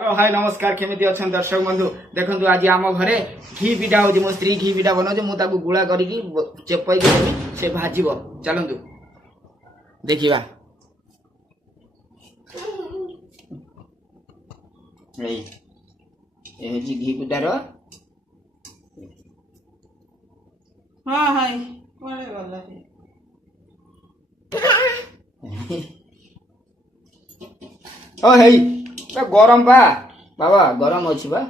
Hello hi नमस्कार केमिति अछन दर्शक बंधु देखंतु आज आम घरे घी पिठा होची मो स्त्री घी पिठा बनाउछ मु ताकू गुळा करिकी चेपई के देबी से भाजीबो चलंतु देखिबा ए होची घी पिठा रो हां हाय कोले गला ओ हेई गरम बा बाबा गरम अच्छी बा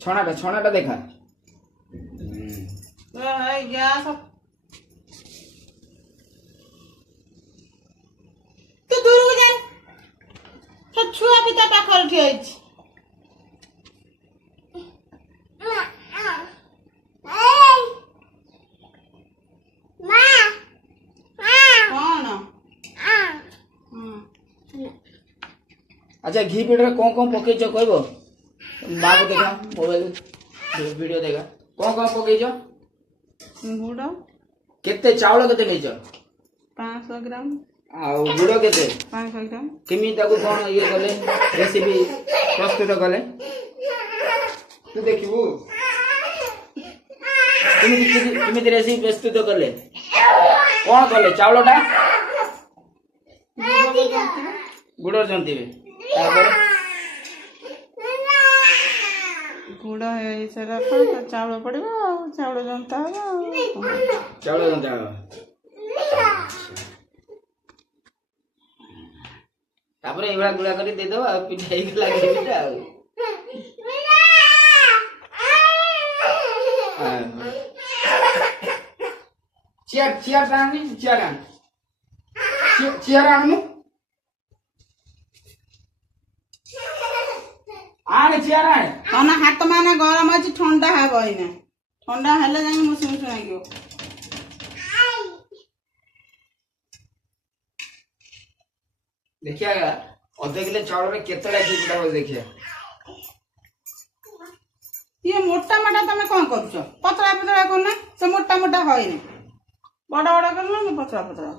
छणाटा देखा हाय गैस तू दूर हो जा तो छुआ पिता पाखर ठियाइछ अच्छा घी पिठा कौन पकईच कहबो माँ को देखा मोबाइल वीडियो देखा कौन पकईच गुड़ केते चावल केते नेछ 500 ग्राम आ गुड़ केते 500 ग्राम किमी ताको कोन ये कले रेसिपी प्रस्तुत कले तू देखिबू किमी रेसिपी प्रस्तुत कले कौन कले चावलटा गुड़ जंतीबे गुड़ है सारा पर चावल पड़िबो चावल जनता हो चावल जनता हो तापर एबा गुळा करी दे दो आ पिठाई के लागे पिठा चियर रानी चियर आनु आने चियर आने खाना हाथ माने गरम अछि ठंडा हेबो इने ठंडा हेले जाई मुस मुस लागियो देखिया अधे किलो चावल में केतला घी पिठा हो देखिया ये मोटा मोटा तमे कोन करछ पतला पतला कोन ना से मोटा मोटा होय ने बड़ा बड़ा करलो ने पतला पतला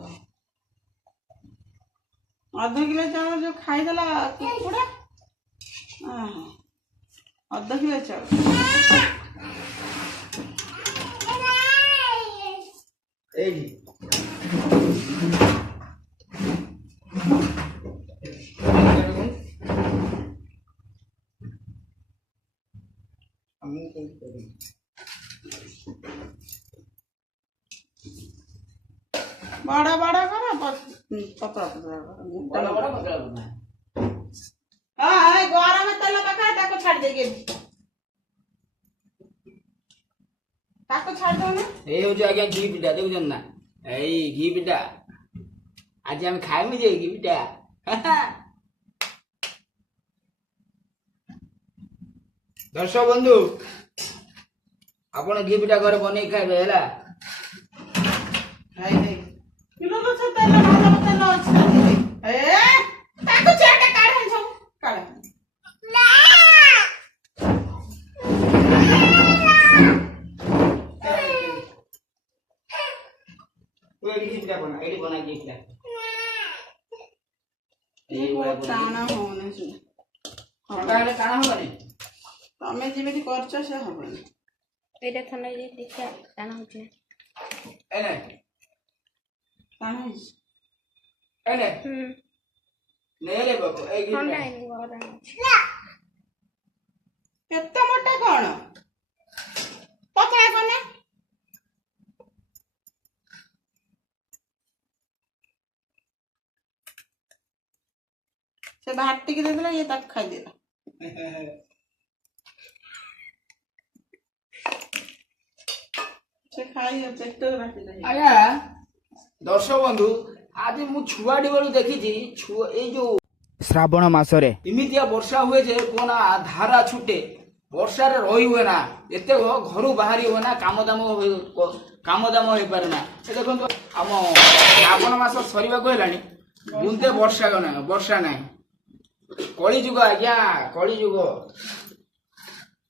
आधा किलो चावल जो खाई देला कुकुड़ा आधा किलो चावल एही बड़ा बड़ा करो पतला पतला बड़ा बड़ा पतला करना हां गरम में तेल पका ताको छाड़ देगे ताको छाड़ दो ना ए हो जो आगे घी पिठा देखु जन ना एई घी पिठा आज हम खाइमे जे घी पिठा दर्शक बंधु आपण घी पिठा घर बनै खाइबे हैला हाय हाय किलो तो छ तेल भालो तेल अछि ए ताको छाड़ काढे छ काढे घी पिठा बना एडी बना घी पिठा ये वो टाना होने से ठंडा हेले काना होबनी तमे जेमिति करछ से होबनी एटा थने जे देखा टाना होछ एने टाना एने नेले बाबू ए घी ठंडा पिठा है गरम केते मोटा कोन पतला कोन से भात टिक दे देला ये तक खाई देला से खाई पेट राखी दे आया दर्शक बंधु आज मु छुआडी बेलू देखी ए जो श्रावण मासरे इमितिया वर्षा हुए जे कोना धारा छुटे वर्षा रे रही हुए ना एते घरु बाहरी हुए ना काम दाम हो पारे ना ए देखंतु हम श्रावण मास सरीबा को हेलानी बुंदे वर्षा ना कली जुग आज्ञा कली जुग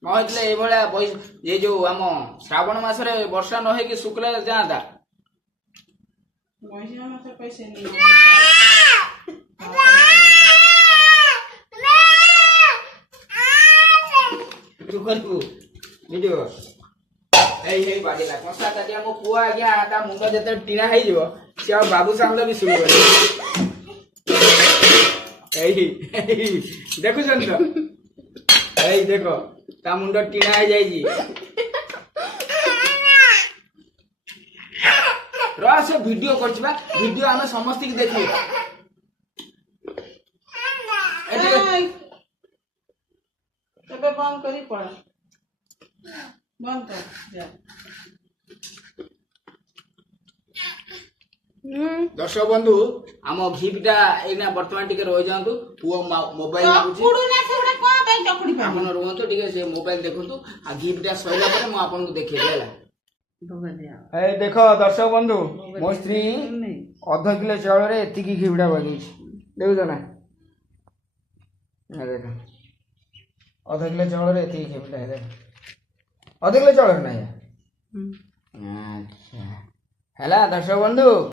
नहले ए भलिया ये जो आम श्रावण मासरे वर्षा न हो कि शुक्ला जाता पैसे नहीं କରିବୁ ଭିଡିଓ ହେଇ ବାଜିଲା କଂସା ତାଟିଆ ମୋ ପୁଅ ଆଜ୍ଞା ତା ମୁଣ୍ଡ ଯେତେବେଳେ ଟିଣା ହେଇଯିବ ସେ ଆଉ ବାବୁ ସାଉଣ୍ଡ ବି ଶୁଣିବନି ଏଇ ଦେଖୁଛନ୍ତି ତ ଏଇ ଦେଖ ତା ମୁଣ୍ଡ ଟିଣା ହେଇଯାଇଛି ର ସେ ଭିଡିଓ କରିଛି ବା ଭିଡିଓ ଆମେ ସମସ୍ତଙ୍କୁ ଦେଖିବୁ ଏଇ, ଏବେ ବନ୍ଦ କରି ପଳା ବନ୍ଦ କର ଯା। ଦର୍ଶକ ବନ୍ଧୁ ଆମ ଘିପିଟା ଏଇନା ବର୍ତ୍ତମାନ ଟିକେ ରହିଯାଆନ୍ତୁ ପୁଅ ମୋବାଇଲ ଲାଗୁଛି ଚକୁଡୁ ନା ସେଗୁଡା କଣ ପାଇଁ ଚକୁଡି ପାରୁନ? ଆପଣ ରୁହନ୍ତୁ ଟିକେ ସେ ମୋବାଇଲ ଦେଖନ୍ତୁ ଆଉ ଘିପିଟା ସରିଲା ପରେ ମୁଁ ଆପଣଙ୍କୁ ଦେଖେଇବି ହେଲା ଏଇ ଦେଖ ଦର୍ଶକ ବନ୍ଧୁ ମୋ ସ୍ତ୍ରୀ ଅଧ କିଲୋ ଚାଉଳରେ ଏତିକି ଘିପିଟା ବଗେଇଛି ଦେଖୁଛ ନା ଦେଖ ଅଧ କିଲୋ ଚାଉଳରେ ଏତିକି ଘିପିଟା ହେଲା ଅଧ କିଲୋ ଚାଉଳରେ ନାହିଁ ଆଚ୍ଛା ହେଲା ଦର୍ଶକ ବନ୍ଧୁ